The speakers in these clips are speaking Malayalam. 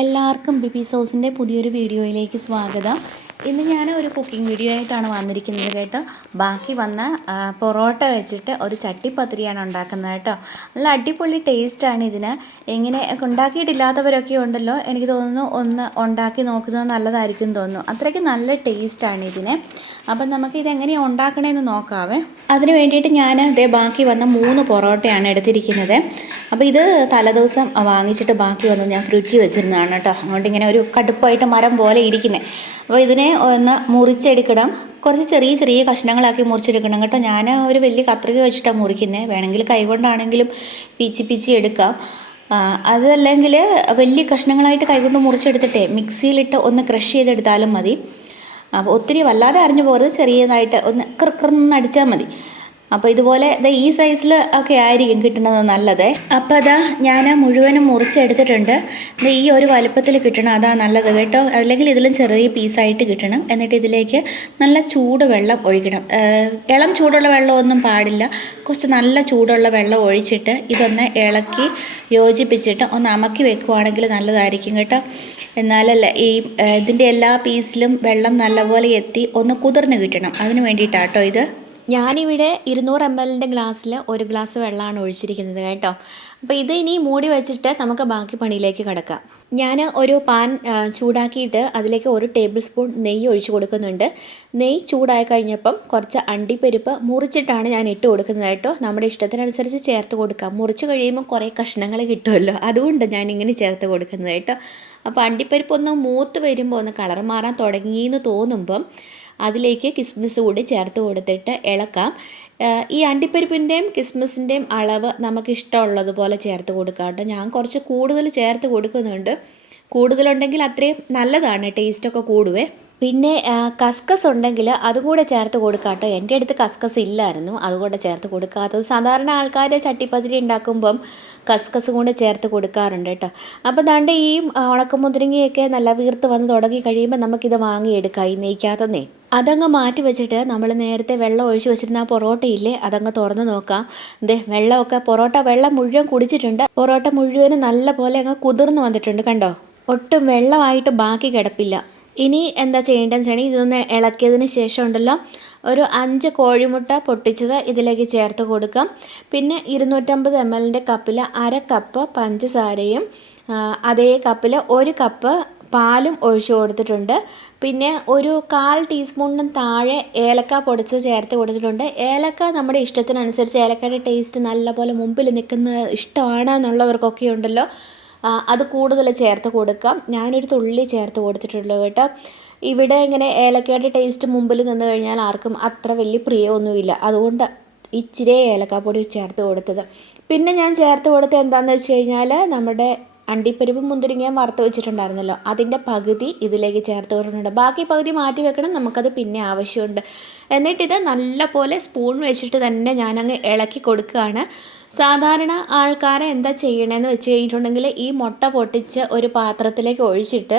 എല്ലാവർക്കും ബിബി സോസിൻ്റെ പുതിയൊരു വീഡിയോയിലേക്ക് സ്വാഗതം. ഇന്ന് ഞാൻ ഒരു കുക്കിംഗ് വീഡിയോ ആയിട്ടാണ് വന്നിരിക്കുന്നത് കേട്ടോ. ബാക്കി വന്ന പൊറോട്ട വെച്ചിട്ട് ഒരു ചട്ടിപ്പത്തിരിയാണ് ഉണ്ടാക്കുന്നത് കേട്ടോ. നല്ല അടിപൊളി ടേസ്റ്റാണ് ഇതിന്. എങ്ങനെ ഉണ്ടാക്കിയിട്ടില്ലാത്തവരൊക്കെ ഉണ്ടല്ലോ, എനിക്ക് തോന്നുന്നു ഒന്ന് ഉണ്ടാക്കി നോക്കുന്നത് നല്ലതായിരിക്കും തോന്നുന്നു. അത്രയ്ക്ക് നല്ല ടേസ്റ്റാണ് ഇതിന്. അപ്പം നമുക്കിതെങ്ങനെയാണ് ഉണ്ടാക്കണമെന്ന് നോക്കാവേ. അതിന് വേണ്ടിയിട്ട് ഞാൻ ബാക്കി വന്ന 3 പൊറോട്ടയാണ് എടുത്തിരിക്കുന്നത്. അപ്പോൾ ഇത് തലേദിവസം വാങ്ങിച്ചിട്ട് ബാക്കി വന്ന് ഞാൻ ഫ്രിഡ്ജിൽ വെച്ചിരുന്നതാണ് കേട്ടോ. അതുകൊണ്ട് ഇങ്ങനെ ഒരു കടുപ്പായിട്ട് മരം പോലെ ഇരിക്കുന്നത്. അപ്പോൾ ഇതിനെ ഒന്ന് മുറിച്ചെടുക്കണം. കുറച്ച് ചെറിയ ചെറിയ കഷ്ണങ്ങളാക്കി മുറിച്ചെടുക്കണം കേട്ടോ. ഞാൻ ഒരു വലിയ കത്രിക വെച്ചിട്ടാണ് മുറിക്കുന്നത്. വേണമെങ്കിൽ കൈകൊണ്ടാണെങ്കിലും പിച്ചി എടുക്കാം. അതല്ലെങ്കിൽ വലിയ കഷ്ണങ്ങളായിട്ട് കൈകൊണ്ട് മുറിച്ചെടുത്തിട്ടേ മിക്സിയിലിട്ട് ഒന്ന് ക്രഷ് ചെയ്തെടുത്താലും മതി. അപ്പോൾ ഒത്തിരി വല്ലാതെ അരിഞ്ഞു പോകരുത്, ചെറിയതായിട്ട് ഒന്ന് ക്രന്ന് അടിച്ചാൽ മതി. അപ്പോൾ ഇതുപോലെ ഈ സൈസിൽ ഒക്കെ ആയിരിക്കും കിട്ടുന്നത് നല്ലത്. അപ്പോൾ അതാ ഞാൻ മുഴുവനും മുറിച്ചെടുത്തിട്ടുണ്ട്. ഈ ഒരു വലുപ്പത്തിൽ കിട്ടണം, അതാ നല്ലത് കേട്ടോ. അല്ലെങ്കിൽ ഇതിലും ചെറിയ പീസായിട്ട് കിട്ടണം. എന്നിട്ട് ഇതിലേക്ക് നല്ല ചൂട് വെള്ളം ഒഴിക്കണം. ഇളം ചൂടുള്ള വെള്ളമൊന്നും പാടില്ല. കുറച്ച് നല്ല ചൂടുള്ള വെള്ളം ഒഴിച്ചിട്ട് ഇതൊന്ന് ഇളക്കി യോജിപ്പിച്ചിട്ട് ഒന്ന് അമക്കി വെക്കുവാണെങ്കിൽ നല്ലതായിരിക്കും കേട്ടോ. എന്നാലല്ലേ ഇതിൻ്റെ എല്ലാ പീസിലും വെള്ളം നല്ലപോലെ എത്തി ഒന്ന് കുതിർന്ന് കിട്ടണം. അതിന് വേണ്ടിയിട്ടാണ് കേട്ടോ ഇത്. ഞാനിവിടെ 200 ml ഗ്ലാസ്സിൽ 1 ഗ്ലാസ് വെള്ളമാണ് ഒഴിച്ചിരിക്കുന്നത് കേട്ടോ. അപ്പോൾ ഇത് ഇനി മൂടി വെച്ചിട്ട് നമുക്ക് ബാക്കി പണിയിലേക്ക് കിടക്കാം. ഞാൻ ഒരു പാൻ ചൂടാക്കിയിട്ട് അതിലേക്ക് 1 ടേബിൾ സ്പൂൺ നെയ്യ് ഒഴിച്ച് കൊടുക്കുന്നുണ്ട്. നെയ്യ് ചൂടായി കഴിഞ്ഞപ്പം കുറച്ച് അണ്ടിപ്പരിപ്പ് മുറിച്ചിട്ടാണ് ഞാൻ ഇട്ട് കൊടുക്കുന്നത് കേട്ടോ. നമ്മുടെ ഇഷ്ടത്തിനനുസരിച്ച് ചേർത്ത് കൊടുക്കാം. മുറിച്ച് കഴിയുമ്പോൾ കുറേ കഷ്ണങ്ങൾ കിട്ടുമല്ലോ, അതുകൊണ്ട് ഞാനിങ്ങനെ ചേർത്ത് കൊടുക്കുന്നത് കേട്ടോ. അപ്പോൾ അണ്ടിപ്പരിപ്പ് ഒന്ന് മൂത്ത് വരുമ്പോൾ ഒന്ന് കളർ മാറാൻ തുടങ്ങിയെന്ന് തോന്നുമ്പം അതിലേക്ക് കിസ്മിസ് കൂടി ചേർത്ത് കൊടുത്തിട്ട് ഇളക്കാം. ഈ അണ്ടിപ്പരിപ്പിൻ്റെയും കിസ്മിസിൻ്റെയും അളവ് നമുക്ക് ഇഷ്ടമുള്ളതുപോലെ ചേർത്ത് കൊടുക്കാം കേട്ടോ. ഞാൻ കുറച്ച് കൂടുതൽ ചേർത്ത് കൊടുക്കുന്നുണ്ട്. കൂടുതലുണ്ടെങ്കിൽ അത്രയും നല്ലതാണ്, ടേസ്റ്റൊക്കെ കൂടുവേ. പിന്നെ കസ്കസ് ഉണ്ടെങ്കിൽ അതും കൂടെ ചേർത്ത് കൊടുക്കാം കേട്ടോ. എൻ്റെ അടുത്ത് കസ്കസ് ഇല്ലായിരുന്നു, അതുകൊണ്ട് ചേർത്ത് കൊടുക്കാത്തത്. സാധാരണ ആൾക്കാർ ചട്ടിപ്പത്തിരി ഉണ്ടാക്കുമ്പം കസ്കസ് കൂടെ ചേർത്ത് കൊടുക്കാറുണ്ട് കേട്ടോ. അപ്പോൾ ദാണ്ട് ഈ ഉണക്കമുന്തിരിങ്ങയൊക്കെ നല്ല വീർത്ത് വന്ന് തുടങ്ങി കഴിയുമ്പോൾ നമുക്കിത് വാങ്ങിയെടുക്കാം ഈ നെയ്ക്കകത്തുനിന്നേ. അതങ്ങ് മാറ്റി വെച്ചിട്ട് നമ്മൾ നേരത്തെ വെള്ളം ഒഴിച്ച് വെച്ചിരുന്ന ആ പൊറോട്ടയില്ലേ, അതങ്ങ് തുറന്ന് നോക്കാം. പൊറോട്ട വെള്ളം മുഴുവൻ കുടിച്ചിട്ടുണ്ട്. പൊറോട്ട മുഴുവനും നല്ല പോലെ അങ്ങ് കുതിർന്ന് വന്നിട്ടുണ്ട് കണ്ടോ. ഒട്ടും വെള്ളമായിട്ട് ബാക്കി കിടപ്പില്ല. ഇനി എന്താ ചെയ്യേണ്ടതെന്ന് വെച്ചാൽ ഇതൊന്ന് ഇളക്കിയതിന് ശേഷം ഉണ്ടല്ലോ, ഒരു 5 കോഴിമുട്ട പൊട്ടിച്ചത് ഇതിലേക്ക് ചേർത്ത് കൊടുക്കാം. പിന്നെ 250 ml കപ്പിൽ 1/2 കപ്പ് പഞ്ചസാരയും അതേ കപ്പിൽ 1 കപ്പ് പാലും ഒഴിച്ചു കൊടുത്തിട്ടുണ്ട്. പിന്നെ ഒരു 1/4 ടീസ്പൂണിനും താഴെ ഏലക്ക പൊടിച്ച് ചേർത്ത് കൊടുത്തിട്ടുണ്ട്. ഏലക്ക നമ്മുടെ ഇഷ്ടത്തിനനുസരിച്ച്, ഏലക്കയുടെ ടേസ്റ്റ് നല്ലപോലെ മുമ്പിൽ നിൽക്കുന്ന ഇഷ്ടമാണെന്നുള്ളവർക്കൊക്കെ ഉണ്ടല്ലോ, അത് കൂടുതൽ ചേർത്ത് കൊടുക്കാം. ഞാനൊരു തുള്ളി ചേർത്ത് കൊടുത്തിട്ടുള്ളൂ കേട്ടോ. ഇവിടെ ഇങ്ങനെ ഏലക്കയുടെ ടേസ്റ്റ് മുമ്പിൽ നിന്ന് കഴിഞ്ഞാൽ ആർക്കും അത്ര വലിയ പ്രിയമൊന്നുമില്ല, അതുകൊണ്ട് ഇച്ചിരി ഏലക്കാപ്പൊടി ചേർത്ത് കൊടുത്തത്. പിന്നെ ഞാൻ ചേർത്ത് കൊടുത്തത് എന്താണെന്ന് വെച്ച് കഴിഞ്ഞാൽ നമ്മുടെ അണ്ടിപ്പരിപ്പും മുന്തിരിങ്ങയും വറുത്ത് വെച്ചിട്ടുണ്ടായിരുന്നല്ലോ, അതിൻ്റെ പകുതി ഇതിലേക്ക് ചേർത്ത് കൊടുത്തിട്ടുണ്ട്. ബാക്കി പകുതി മാറ്റി വെക്കണം, നമുക്കത് പിന്നെ ആവശ്യമുണ്ട്. എന്നിട്ടിത് നല്ലപോലെ സ്പൂൺ വെച്ചിട്ട് തന്നെ ഞാനങ്ങ് ഇളക്കി കൊടുക്കുകയാണ്. സാധാരണ ആൾക്കാരെ എന്താ ചെയ്യണമെന്ന് വെച്ച് കഴിഞ്ഞിട്ടുണ്ടെങ്കിൽ ഈ മുട്ട പൊട്ടിച്ച് ഒരു പാത്രത്തിലേക്ക് ഒഴിച്ചിട്ട്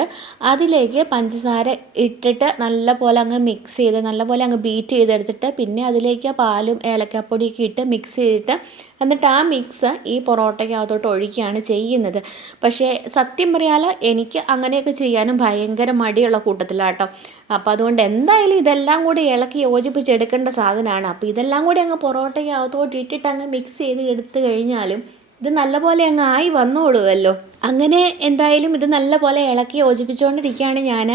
അതിലേക്ക് പഞ്ചസാര ഇട്ടിട്ട് നല്ലപോലെ അങ്ങ് മിക്സ് ചെയ്ത് നല്ലപോലെ അങ്ങ് ബീറ്റ് ചെയ്തെടുത്തിട്ട് പിന്നെ അതിലേക്ക് പാലും ഏലക്കാപ്പൊടിയൊക്കെ ഇട്ട് മിക്സ് ചെയ്തിട്ട് എന്നിട്ട് ആ മിക്സ് ഈ പൊറോട്ടയ്ക്കകത്തോട്ട് ഒഴിക്കുകയാണ് ചെയ്യുന്നത്. പക്ഷേ സത്യം പറയാലോ, എനിക്ക് അങ്ങനെയൊക്കെ ചെയ്യാനും ഭയങ്കര മടിയുള്ള കൂട്ടത്തിലാട്ടോ. അപ്പോൾ അതുകൊണ്ട് എന്തായാലും ഇതെല്ലാം കൂടി ഇളക്കി യോജിപ്പിച്ചെടുക്കേണ്ട സാധനമാണ്. അപ്പോൾ ഇതെല്ലാം കൂടി അങ്ങ് പൊറോട്ടയ്ക്കകത്തോട്ട് ഇട്ടിട്ട് അങ്ങ് മിക്സ് ചെയ്ത് എടുത്തു കഴിഞ്ഞാലും ഇത് നല്ലപോലെ അങ്ങ് ആയി വന്നോളുമല്ലോ. അങ്ങനെ എന്തായാലും ഇത് നല്ലപോലെ ഇളക്കി യോജിപ്പിച്ചുകൊണ്ടിരിക്കുകയാണ് ഞാൻ.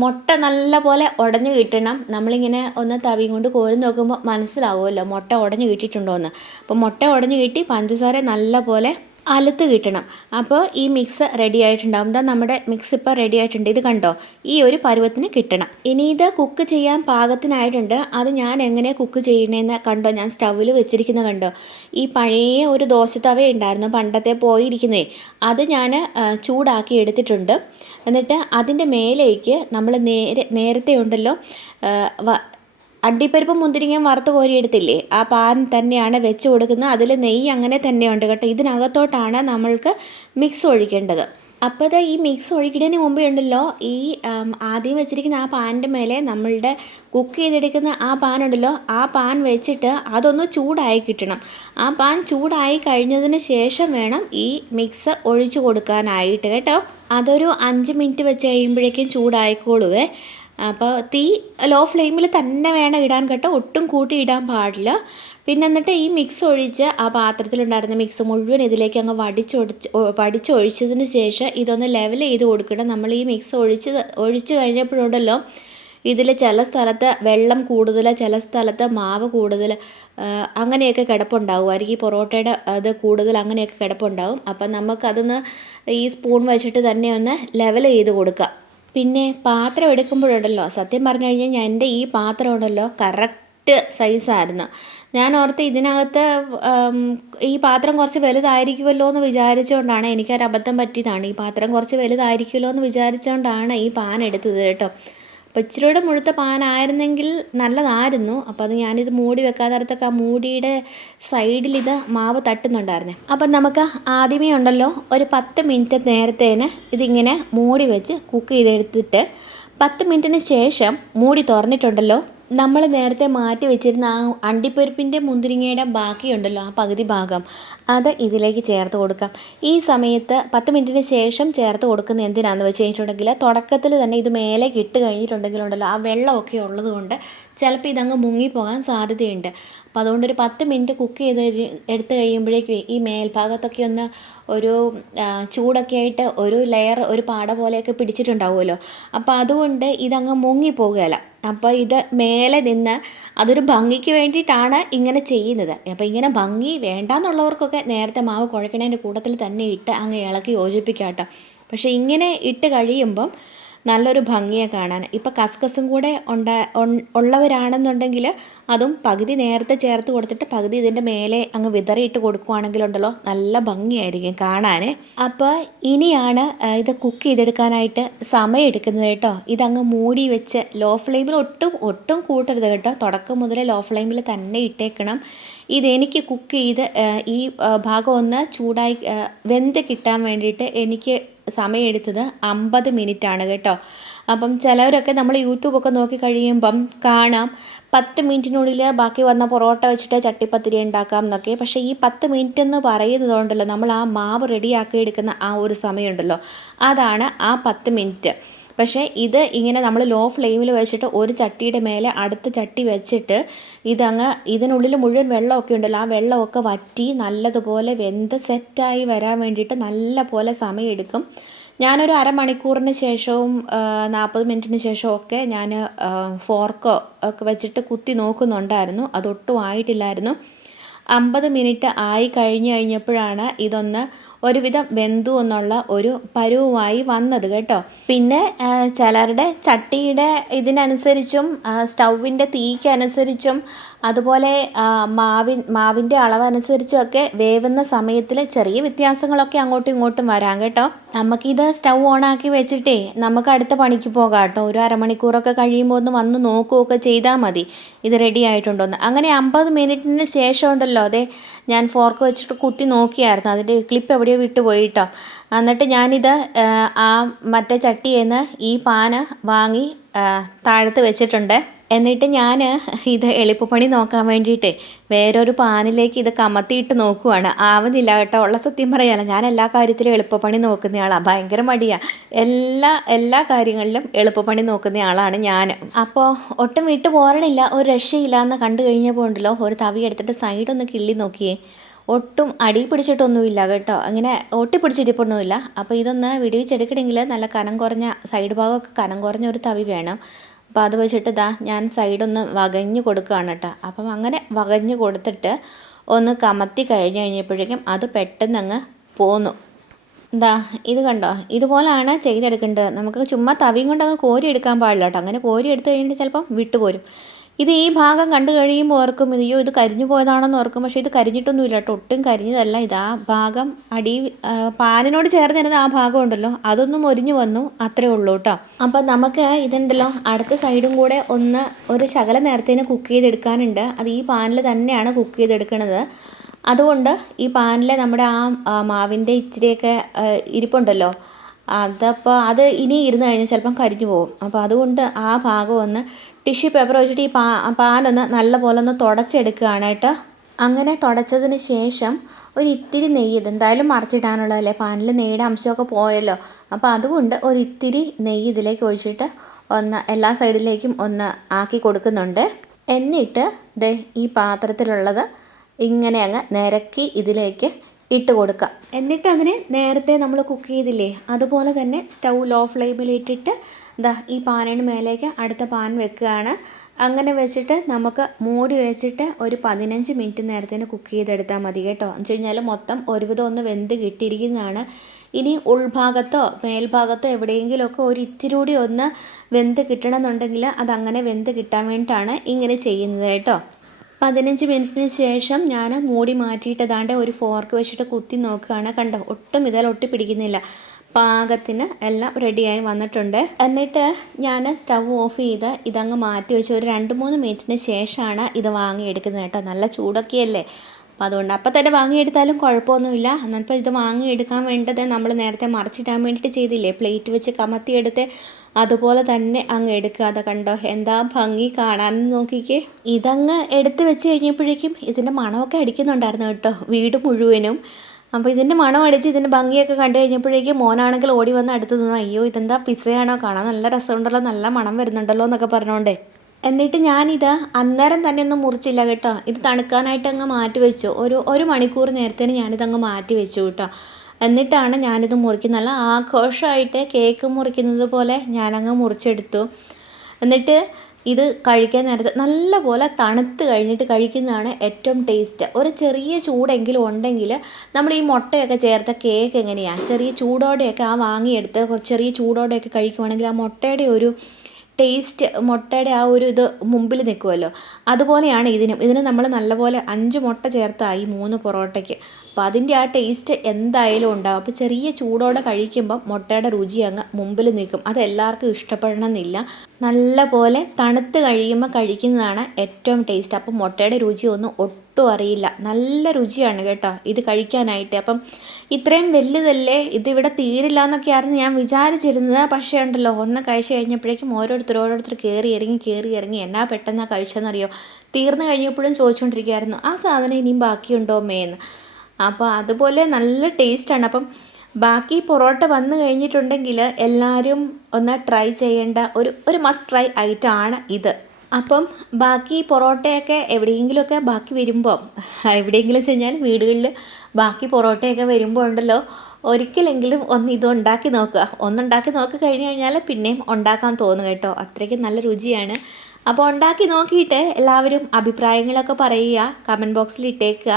മുട്ട നല്ലപോലെ ഉടഞ്ഞു കിട്ടണം. നമ്മളിങ്ങനെ ഒന്ന് തവി കൊണ്ട് കോരി നോക്കുമ്പോൾ മനസ്സിലാവുമല്ലോ മുട്ട ഉടഞ്ഞു കിട്ടിയിട്ടുണ്ടോയെന്ന്. അപ്പോൾ മുട്ട ഉടഞ്ഞു കിട്ടി, പഞ്ചസാര നല്ലപോലെ അലുത്ത് കിട്ടണം. അപ്പോൾ ഈ മിക്സ് റെഡി ആയിട്ടുണ്ടാകും. ഇതാ നമ്മുടെ മിക്സ് ഇപ്പോൾ റെഡി ആയിട്ടുണ്ട്. ഇത് കണ്ടോ, ഈ ഒരു പരുവത്തിന് കിട്ടണം. ഇനി ഇത് കുക്ക് ചെയ്യാൻ പാകത്തിനായിട്ടുണ്ട്. അത് ഞാൻ എങ്ങനെ കുക്ക് ചെയ്യണമെന്ന് കണ്ടോ, ഞാൻ സ്റ്റൗവിൽ വെച്ചിരിക്കുന്നത് കണ്ടോ. ഈ പഴയ ഒരു ദോശത്തവ ഉണ്ടായിരുന്നു പണ്ടത്തെ പോയിരിക്കുന്നേ, അത് ഞാൻ ചൂടാക്കി എടുത്തിട്ടുണ്ട്. എന്നിട്ട് അതിൻ്റെ മേലേക്ക് നമ്മൾ നേരത്തെ ഉണ്ടല്ലോ അണ്ടിപ്പരിപ്പും മുന്തിരിങ്ങയും വറുത്ത് കോരിയെടുത്തില്ലേ, ആ പാൻ തന്നെയാണ് വെച്ച് കൊടുക്കുന്നത്. അതിൽ നെയ്യ് അങ്ങനെ തന്നെയുണ്ട് കേട്ടോ. ഇതിനകത്തോട്ടാണ് നമ്മൾക്ക് മിക്സ് ഒഴിക്കേണ്ടത്. അപ്പോൾ ദാ ഈ മിക്സ് ഒഴിക്കുന്നതിന് മുമ്പേ ഉണ്ടല്ലോ ഈ ആദ്യം വെച്ചിരിക്കുന്ന ആ പാനിൻ്റെ മേലെ നമ്മളുടെ കുക്ക് ചെയ്തെടുക്കുന്ന ആ പാനുണ്ടല്ലോ ആ പാൻ വെച്ചിട്ട് അതൊന്ന് ചൂടായി കിട്ടണം. ആ പാൻ ചൂടായി കഴിഞ്ഞതിന് ശേഷം വേണം ഈ മിക്സ് ഒഴിച്ചു കൊടുക്കാനായിട്ട് കേട്ടോ. അതൊരു 5 മിനിറ്റ് വെച്ച് കഴിയുമ്പോഴേക്കും ചൂടായിക്കോളുവേ. അപ്പോൾ തീ ലോ ഫ്ലെയിമിൽ തന്നെ വേണം ഇടാൻ കേട്ടോ, ഒട്ടും കൂട്ടി ഇടാൻ പാടില്ല. പിന്നെ എന്നിട്ട് ഈ മിക്സ് ഒഴിച്ച് ആ പാത്രത്തിലുണ്ടായിരുന്ന മിക്സ് മുഴുവൻ ഇതിലേക്ക് അങ്ങ് വടിച്ചൊഴിച്ചതിന് ശേഷം ഇതൊന്ന് ലെവൽ ചെയ്ത് കൊടുക്കണം. നമ്മൾ ഈ മിക്സ് ഒഴിച്ച് കഴിഞ്ഞപ്പോഴുണ്ടല്ലോ ഇതിൽ ചില സ്ഥലത്ത് വെള്ളം കൂടുതൽ, ചില സ്ഥലത്ത് മാവ് കൂടുതൽ, അങ്ങനെയൊക്കെ കിടപ്പുണ്ടാകുമായിരിക്കും. ഈ പൊറോട്ടയുടെ അത് കൂടുതൽ അങ്ങനെയൊക്കെ കിടപ്പുണ്ടാകും. അപ്പം നമുക്കതൊന്ന് ഈ സ്പൂൺ വെച്ചിട്ട് തന്നെ ഒന്ന് ലെവൽ ചെയ്ത് കൊടുക്കുക. പിന്നെ പാത്രം എടുക്കുമ്പോഴുണ്ടല്ലോ സത്യം പറഞ്ഞു കഴിഞ്ഞാൽ എൻ്റെ ഈ പാത്രം ഉണ്ടല്ലോ കറക്റ്റ് സൈസായിരുന്നു. ഞാൻ ഓർത്ത് ഇതിനകത്ത് ഈ പാത്രം കുറച്ച് വലുതായിരിക്കുമല്ലോ എന്ന് വിചാരിച്ചുകൊണ്ടാണ്, എനിക്കൊരു അബദ്ധം പറ്റിയതാണ്. ഈ പാത്രം കുറച്ച് വലുതായിരിക്കുമല്ലോ എന്ന് വിചാരിച്ചുകൊണ്ടാണ് ഈ പാൻ എടുത്തത് കേട്ടോ. അപ്പോൾ ഇച്ചിരി കൂടെ മുഴുത്ത പാനായിരുന്നെങ്കിൽ നല്ലതായിരുന്നു. അപ്പോൾ അത് ഞാനിത് മൂടി വെക്കാൻ നേരത്തൊക്കെ ആ മൂടിയുടെ സൈഡിൽ ഇത് മാവ് തട്ടുന്നുണ്ടായിരുന്നേ. അപ്പം നമുക്ക് ആദ്യമേ ഉണ്ടല്ലോ ഒരു 10 മിനിറ്റ് നേരത്തേന് ഇതിങ്ങനെ മൂടി വെച്ച് കുക്ക് ചെയ്തെടുത്തിട്ട് 10 മിനിറ്റിന് ശേഷം മൂടി തുറന്നിട്ടുണ്ടല്ലോ നമ്മൾ നേരത്തെ മാറ്റി വെച്ചിരുന്ന ആ അണ്ടിപ്പരിപ്പിൻ്റെ മുന്തിരിങ്ങയുടെ ബാക്കിയുണ്ടല്ലോ ആ പകുതി ഭാഗം അത് ഇതിലേക്ക് ചേർത്ത് കൊടുക്കാം. ഈ സമയത്ത് 10 മിനിറ്റിന് ശേഷം ചേർത്ത് കൊടുക്കുന്ന എന്തിനാണെന്ന് വെച്ച് കഴിഞ്ഞിട്ടുണ്ടെങ്കിൽ തുടക്കത്തിൽ തന്നെ ഇത് മേലേക്ക് ഇട്ട് കഴിഞ്ഞിട്ടുണ്ടെങ്കിലുണ്ടല്ലോ ആ വെള്ളമൊക്കെ ഉള്ളത് കൊണ്ട് ചിലപ്പോൾ ഇതങ്ങ് മുങ്ങിപ്പോകാൻ സാധ്യതയുണ്ട്. അപ്പോൾ അതുകൊണ്ട് ഒരു 10 മിനിറ്റ് കുക്ക് ചെയ്ത് എടുത്ത് കഴിയുമ്പോഴേക്കും ഈ മേൽഭാഗത്തൊക്കെ ഒന്ന് ഒരു ചൂടൊക്കെ ആയിട്ട് ഒരു ലെയർ ഒരു പാട പോലെയൊക്കെ പിടിച്ചിട്ടുണ്ടാവുമല്ലോ. അപ്പോൾ അതുകൊണ്ട് ഇതങ്ങ് മുങ്ങിപ്പോകുകയില്ല. അപ്പോൾ ഇത് മേലെ നിന്ന് അതൊരു ഭംഗിക്ക് വേണ്ടിയിട്ടാണ് ഇങ്ങനെ ചെയ്യുന്നത്. അപ്പോൾ ഇങ്ങനെ ഭംഗി വേണ്ടാന്നുള്ളവർക്കൊക്കെ നേരത്തെ മാവ് കുഴക്കണേൻ്റെ കൂട്ടത്തിൽ തന്നെ ഇട്ട് അങ്ങ് ഇളക്കി യോജിപ്പിക്കാം കേട്ടോ. പക്ഷേ ഇങ്ങനെ ഇട്ട് കഴിയുമ്പം നല്ലൊരു ഭംഗിയെ കാണാൻ. ഇപ്പോൾ കസ്കസും കൂടെ ഉള്ളവരാണെന്നുണ്ടെങ്കിൽ അതും പകുതി നേരത്തെ ചേർത്ത് കൊടുത്തിട്ട് പകുതി ഇതിൻ്റെ മേലെ അങ്ങ് വിതറിയിട്ട് കൊടുക്കുകയാണെങ്കിലുണ്ടല്ലോ നല്ല ഭംഗിയായിരിക്കും കാണാൻ. അപ്പോൾ ഇനിയാണ് ഇത് കുക്ക് ചെയ്തെടുക്കാനായിട്ട് സമയം എടുക്കുന്നത് കേട്ടോ. ഇതങ്ങ് മൂടി വെച്ച് ലോ ഫ്ലെയിമിൽ ഒട്ടും കൂട്ടരുത് കേട്ടോ. തുടക്കം മുതൽ ലോ ഫ്ലെയിമിൽ തന്നെ ഇട്ടേക്കണം. ഇതെനിക്ക് കുക്ക് ചെയ്ത് ഈ ഭാഗം ഒന്ന് ചൂടായി വെന്ത് കിട്ടാൻ വേണ്ടിയിട്ട് എനിക്ക് സമയമെടുത്തത് 50 മിനിറ്റാണ് കേട്ടോ. അപ്പം ചിലവരൊക്കെ നമ്മൾ യൂട്യൂബൊക്കെ നോക്കി കഴിയുമ്പം കാണാം 10 മിനിറ്റിനുള്ളിൽ ബാക്കി വന്ന പൊറോട്ട വെച്ചിട്ട് ചട്ടിപ്പത്തിരി ഉണ്ടാക്കാം എന്നൊക്കെ. പക്ഷേ ഈ 10 മിനിറ്റ് എന്ന് പറയുന്നതുകൊണ്ടല്ലോ നമ്മൾ ആ മാവ് റെഡിയാക്കി എടുക്കുന്ന ആ ഒരു സമയമുണ്ടല്ലോ അതാണ് ആ 10 മിനിറ്റ്. പക്ഷേ ഇത് ഇങ്ങനെ നമ്മൾ ലോ ഫ്ലെയിമിൽ വെച്ചിട്ട് ഒരു ചട്ടിയുടെ മേലെ അടുത്ത ചട്ടി വെച്ചിട്ട് ഇതിനുള്ളിൽ മുഴുവൻ വെള്ളമൊക്കെ ഉണ്ടല്ലോ ആ വെള്ളമൊക്കെ വറ്റി നല്ലതുപോലെ വെന്ത് സെറ്റായി വരാൻ വേണ്ടിയിട്ട് നല്ല പോലെ സമയമെടുക്കും. ഞാനൊരു അരമണിക്കൂറിന് ശേഷവും 40 മിനിറ്റിന് ശേഷവും ഒക്കെ ഞാൻ ഫോർക്കോ ഒക്കെ വെച്ചിട്ട് കുത്തി നോക്കുന്നുണ്ടായിരുന്നു. അതൊട്ടും ആയിട്ടില്ലായിരുന്നു. 50 മിനിറ്റ് ആയി കഴിഞ്ഞപ്പോഴാണ് ഇതൊന്ന് ഒരുവിധം വെന്തു എന്നുള്ള ഒരു പരുവമായി വന്നത് കേട്ടോ. പിന്നെ ചിലരുടെ ചട്ടിയുടെ ഇതിനനുസരിച്ചും സ്റ്റൗവിൻ്റെ തീക്കനുസരിച്ചും അതുപോലെ മാവിൻ്റെ അളവനുസരിച്ചുമൊക്കെ വേവുന്ന സമയത്തിൽ ചെറിയ വ്യത്യാസങ്ങളൊക്കെ അങ്ങോട്ടും ഇങ്ങോട്ടും വരാം കേട്ടോ. നമുക്കിത് സ്റ്റൗ ഓണാക്കി വെച്ചിട്ടേ നമുക്ക് അടുത്ത പണിക്ക് പോകാം കേട്ടോ. ഒരു അരമണിക്കൂറൊക്കെ കഴിയുമ്പോൾ ഒന്ന് വന്ന് നോക്കുകയൊക്കെ ചെയ്താൽ മതി ഇത് റെഡി ആയിട്ടുണ്ടോയെന്ന്. അങ്ങനെ 50 മിനിറ്റിന് ശേഷം ഉണ്ടല്ലോ അതെ ഞാൻ ഫോർക്ക് വെച്ചിട്ട് കുത്തി നോക്കിയായിരുന്നു. അതിൻ്റെ ക്ലിപ്പ് എവിടെയോ വിട്ടുപോയി കേട്ടോ. എന്നിട്ട് ഞാനിത് ആ മറ്റേ ചട്ടിയിൽ നിന്ന് ഈ പാന് വാങ്ങി താഴത്ത് വെച്ചിട്ടുണ്ട്. എന്നിട്ട് ഞാൻ ഇത് എളുപ്പപ്പണി നോക്കാൻ വേണ്ടിയിട്ട് വേറൊരു പാനിലേക്ക് ഇത് കമത്തിയിട്ട് നോക്കുവാണ്. ആവുന്നില്ല കേട്ടോ. ഉള്ള സത്യം പറയാമല്ലോ, ഞാൻ എല്ലാ കാര്യത്തിലും എളുപ്പപ്പണി നോക്കുന്ന ആളാണ്. ഭയങ്കര മടിയാണ്. എല്ലാ കാര്യങ്ങളിലും എളുപ്പപ്പണി നോക്കുന്ന ആളാണ് ഞാൻ. അപ്പോൾ ഒട്ടും വിട്ടു പോരണില്ല, ഒരു രക്ഷയില്ല എന്ന് കണ്ടു കഴിഞ്ഞപ്പോൾ ഉണ്ടല്ലോ ഒരു തവി എടുത്തിട്ട് സൈഡൊന്ന് കിള്ളി നോക്കിയേ. ഒട്ടും അടി പിടിച്ചിട്ടൊന്നുമില്ല കേട്ടോ, അങ്ങനെ ഒട്ടിപ്പിടിച്ചിരിപ്പൊന്നുമില്ല. അപ്പോൾ ഇതൊന്ന് വിടിവിച്ചെടുക്കണമെങ്കിൽ നല്ല കനം കുറഞ്ഞ സൈഡ് ഭാഗമൊക്കെ കനം കുറഞ്ഞ ഒരു തവി വേണം. അപ്പോൾ അത് വെച്ചിട്ട് ഞാൻ സൈഡൊന്ന് വകഞ്ഞ് കൊടുക്കുകയാണ് കേട്ടോ. അപ്പം അങ്ങനെ വകഞ്ഞ് കൊടുത്തിട്ട് ഒന്ന് കമത്തി കഴിഞ്ഞപ്പോഴേക്കും അത് പെട്ടെന്ന് അങ്ങ് പോന്നു. ഇത് കണ്ടോ, ഇതുപോലാണ് ചെയ്തെടുക്കേണ്ടത്. നമുക്ക് ചുമ്മാ തവിയും കൊണ്ട് അങ്ങ് കോരി എടുക്കാൻ പാടില്ല കേട്ടോ. അങ്ങനെ കോരി എടുത്ത് കഴിഞ്ഞിട്ട് ചിലപ്പം വിട്ടുപോരും. ഇത് ഈ ഭാഗം കണ്ടു കഴിയുമ്പോൾ ഓർക്കും അയ്യോ ഇത് കരിഞ്ഞു പോയതാണെന്ന് ഓർക്കും. പക്ഷേ ഇത് കരിഞ്ഞിട്ടൊന്നുമില്ല കേട്ടോ, ഒട്ടും കരിഞ്ഞതല്ല. ഇത് ആ ഭാഗം പാനിനോട് ചേർന്ന് തന്നെ ആ ഭാഗം ഉണ്ടല്ലോ അതൊന്നും ഒരിഞ്ഞു വന്നു, അത്രേ ഉള്ളൂ കേട്ടോ. അപ്പം നമുക്ക് ഇതുണ്ടല്ലോ അടുത്ത സൈഡും കൂടെ ഒരു ശകല നേരത്തേന് കുക്ക് ചെയ്തെടുക്കാനുണ്ട്. അത് ഈ പാനിൽ തന്നെയാണ് കുക്ക് ചെയ്തെടുക്കുന്നത്. അതുകൊണ്ട് ഈ പാനിൽ നമ്മുടെ ആ മാവിൻ്റെ ഇച്ചിരിയൊക്കെ ഇരിപ്പുണ്ടല്ലോ അതപ്പോൾ അത് ഇനി ഇരുന്ന് കഴിഞ്ഞാൽ ചിലപ്പം കരിഞ്ഞു പോകും. അപ്പോൾ അതുകൊണ്ട് ആ ഭാഗം ഒന്ന് ടിഷ്യൂ പേപ്പർ വെച്ചിട്ട് ഈ പാനൊന്ന് നല്ല പോലെ ഒന്ന് തുടച്ചെടുക്കുകയാണ് കേട്ടോ. അങ്ങനെ തുടച്ചതിന് ശേഷം ഒരിത്തിരി നെയ്യ്, ഇതെന്തായാലും മറിച്ചിടാനുള്ളതല്ലേ, പാനിൽ നെയ്യുടെ അംശമൊക്കെ പോയല്ലോ. അപ്പോൾ അതുകൊണ്ട് ഒരിത്തിരി നെയ്യ് ഇതിലേക്ക് ഒഴിച്ചിട്ട് ഒന്ന് എല്ലാ സൈഡിലേക്കും ഒന്ന് ആക്കി കൊടുക്കുന്നുണ്ട്. എന്നിട്ട് ദേ ഈ പാത്രത്തിലുള്ളത് ഇങ്ങനെ അങ്ങ് നിരക്കി ഇതിലേക്ക് ഇട്ട് കൊടുക്കുക. എന്നിട്ട് അതിന് നേരത്തെ നമ്മൾ കുക്ക് ചെയ്തില്ലേ അതുപോലെ തന്നെ സ്റ്റൗ ലോ ഫ്ലെയിമിലിട്ടിട്ട് ഈ പാനിന് മേലേക്ക് അടുത്ത പാൻ വെക്കുകയാണ്. അങ്ങനെ വെച്ചിട്ട് നമുക്ക് മൂടി വെച്ചിട്ട് ഒരു 15 മിനിറ്റ് നേരത്തേന് കുക്ക് ചെയ്തെടുത്താൽ മതി കേട്ടോ. എന്ന് വെച്ച് കഴിഞ്ഞാൽ മൊത്തം ഒരുവിധം ഒന്ന് വെന്ത് കിട്ടിയിരിക്കുന്നതാണ്. ഇനി ഉൾഭാഗത്തോ മേൽഭാഗത്തോ എവിടെയെങ്കിലുമൊക്കെ ഒരു ഇത്തിരി കൂടി ഒന്ന് വെന്ത് കിട്ടണമെന്നുണ്ടെങ്കിൽ അതങ്ങനെ വെന്ത് കിട്ടാൻ വേണ്ടിയിട്ടാണ് ഇങ്ങനെ ചെയ്യുന്നത് കേട്ടോ. 15 മിനിറ്റിന് ശേഷം ഞാൻ മൂടി മാറ്റിയിട്ട് ഏതാണ്ട് ഒരു ഫോർക്ക് വെച്ചിട്ട് കുത്തി നോക്കുകയാണ്. കണ്ടോ, ഒട്ടും ഇതിൽ ഒട്ടി പിടിക്കുന്നില്ല. പാകത്തിന് എല്ലാം റെഡിയായി വന്നിട്ടുണ്ട്. എന്നിട്ട് ഞാൻ സ്റ്റൗ ഓഫ് ചെയ്ത് ഇതങ്ങ് മാറ്റി വെച്ച് ഒരു 2-3 മിനിറ്റിന് ശേഷമാണ് ഇത് വാങ്ങിയെടുക്കുന്നത് കേട്ടോ. നല്ല ചൂടൊക്കെയല്ലേ, അപ്പോൾ അതുകൊണ്ട് അപ്പം തന്നെ വാങ്ങിയെടുത്താലും കുഴപ്പമൊന്നുമില്ല. എന്നിപ്പോൾ ഇത് വാങ്ങിയെടുക്കാൻ വേണ്ടത് നമ്മൾ നേരത്തെ മറിച്ചിടാൻ വേണ്ടിയിട്ട് ചെയ്തില്ലേ, പ്ലേറ്റ് വെച്ച് കമത്തിയെടുത്ത് അതുപോലെ തന്നെ അങ്ങ് എടുക്കാതെ. കണ്ടോ എന്താ ഭംഗി കാണാൻ, നോക്കിക്കേ. ഇതങ്ങ് എടുത്ത് വെച്ച് കഴിഞ്ഞപ്പോഴേക്കും ഇതിൻ്റെ മണമൊക്കെ അടിക്കുന്നുണ്ടായിരുന്നു കേട്ടോ വീട് മുഴുവനും. അപ്പോൾ ഇതിൻ്റെ മണം അടിച്ച് ഇതിൻ്റെ ഭംഗിയൊക്കെ കണ്ടു കഴിഞ്ഞപ്പോഴേക്കും മോനാണെങ്കിൽ ഓടി വന്ന് അടുത്ത് നിന്നു. അയ്യോ ഇതെന്താ പിസ്സയാണോ, കാണാൻ നല്ല രസമുണ്ടല്ലോ, നല്ല മണം വരുന്നുണ്ടല്ലോ എന്നൊക്കെ പറഞ്ഞോണ്ടേ. എന്നിട്ട് ഞാനിത് അന്നേരം തന്നെ ഒന്നും മുറിച്ചില്ല കേട്ടോ. ഇത് തണുക്കാനായിട്ട് അങ്ങ് മാറ്റി വെച്ചു. ഒരു മണിക്കൂർ നേരത്തേന് ഞാനിതങ്ങ് മാറ്റി വെച്ചു കേട്ടോ. എന്നിട്ടാണ് ഞാനിത് മുറിക്കുന്നത്. നല്ല ആഘോഷമായിട്ട് കേക്ക് മുറിക്കുന്നത് പോലെ ഞാനങ്ങ് മുറിച്ചെടുത്തു. എന്നിട്ട് ഇത് കഴിക്കാൻ നേരത്ത് നല്ല പോലെ തണുത്ത് കഴിഞ്ഞിട്ട് കഴിക്കുന്നതാണ് ഏറ്റവും ടേസ്റ്റ്. ഒരു ചെറിയ ചൂടെങ്കിലും ഉണ്ടെങ്കിൽ നമ്മൾ ഈ മുട്ടയൊക്കെ ചേർത്ത കേക്ക് എങ്ങനെയാണ്, ചെറിയ ചൂടോടെയൊക്കെ വാങ്ങിയെടുത്ത് ചെറിയ ചൂടോടെയൊക്കെ കഴിക്കുവാണെങ്കിൽ ആ മുട്ടയുടെ ഒരു ടേസ്റ്റ്, മുട്ടയുടെ ആ ഒരു ഇത് മുമ്പിൽ നിൽക്കുമല്ലോ, അതുപോലെയാണ് ഇതിന് നമ്മൾ നല്ലപോലെ 5 മുട്ട ചേർത്തായി 3 പൊറോട്ടയ്ക്ക്. അപ്പോൾ അതിൻ്റെ ആ ടേസ്റ്റ് എന്തായാലും ഉണ്ടാകും. അപ്പോൾ ചെറിയ ചൂടോടെ കഴിക്കുമ്പം മുട്ടയുടെ രുചി അങ്ങ് മുമ്പിൽ നിൽക്കും. അതെല്ലാവർക്കും ഇഷ്ടപ്പെടണമെന്നില്ല. നല്ല പോലെ തണുത്ത് കഴിയുമ്പോൾ കഴിക്കുന്നതാണ് ഏറ്റവും ടേസ്റ്റ്. അപ്പം മുട്ടയുടെ രുചിയൊന്നും ഒട്ടും അറിയില്ല, നല്ല രുചിയാണ് കേട്ടോ ഇത് കഴിക്കാനായിട്ട്. അപ്പം ഇത്രയും വലുതല്ലേ, ഇതിവിടെ തീരില്ല എന്നൊക്കെയായിരുന്നു ഞാൻ വിചാരിച്ചിരുന്നത്. പക്ഷേ ഉണ്ടല്ലോ, ഒന്ന് കഴിച്ച് കഴിഞ്ഞപ്പോഴേക്കും ഓരോരുത്തർ കയറി ഇറങ്ങി എന്നാ പെട്ടെന്നാണ് കഴിച്ചതെന്നറിയോ. തീർന്നു കഴിഞ്ഞപ്പോഴും ചോദിച്ചുകൊണ്ടിരിക്കുകയായിരുന്നു ആ സാധനം ഇനിയും ബാക്കിയുണ്ടോ അമ്മേന്ന്. അപ്പോൾ അതുപോലെ നല്ല ടേസ്റ്റാണ്. അപ്പം ബാക്കി പൊറോട്ട വന്നു കഴിഞ്ഞിട്ടുണ്ടെങ്കിൽ എല്ലാവരും ഒന്ന് ട്രൈ ചെയ്യേണ്ട ഒരു മസ്റ്റ് ട്രൈ ഐറ്റമാണ് ഇത്. അപ്പം ബാക്കി പൊറോട്ടയൊക്കെ എവിടെയെങ്കിലുമൊക്കെ ബാക്കി വരുമ്പോൾ, എവിടെയെങ്കിലും വെച്ച് കഴിഞ്ഞാൽ വീടുകളിൽ ബാക്കി പൊറോട്ടയൊക്കെ വരുമ്പോൾ ഉണ്ടല്ലോ, ഒരിക്കലെങ്കിലും ഇത് ഉണ്ടാക്കി നോക്കുക. ഒന്നുണ്ടാക്കി നോക്കി കഴിഞ്ഞ് കഴിഞ്ഞാൽ പിന്നെയും ഉണ്ടാക്കാൻ തോന്നും കേട്ടോ. അത്രയ്ക്ക് നല്ല രുചിയാണ്. അപ്പോൾ ഉണ്ടാക്കി നോക്കിയിട്ട് എല്ലാവരും അഭിപ്രായങ്ങളൊക്കെ പറയുക, കമൻറ്റ് ബോക്സിൽ ഇട്ടേക്കുക.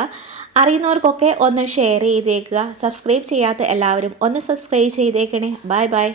അറിയുന്നവർക്കൊക്കെ ഒന്ന് ഷെയർ ചെയ്തേക്കുക. സബ്സ്ക്രൈബ് ചെയ്യാത്ത എല്ലാവരും ഒന്ന് സബ്സ്ക്രൈബ് ചെയ്തേക്കണേ. ബൈ.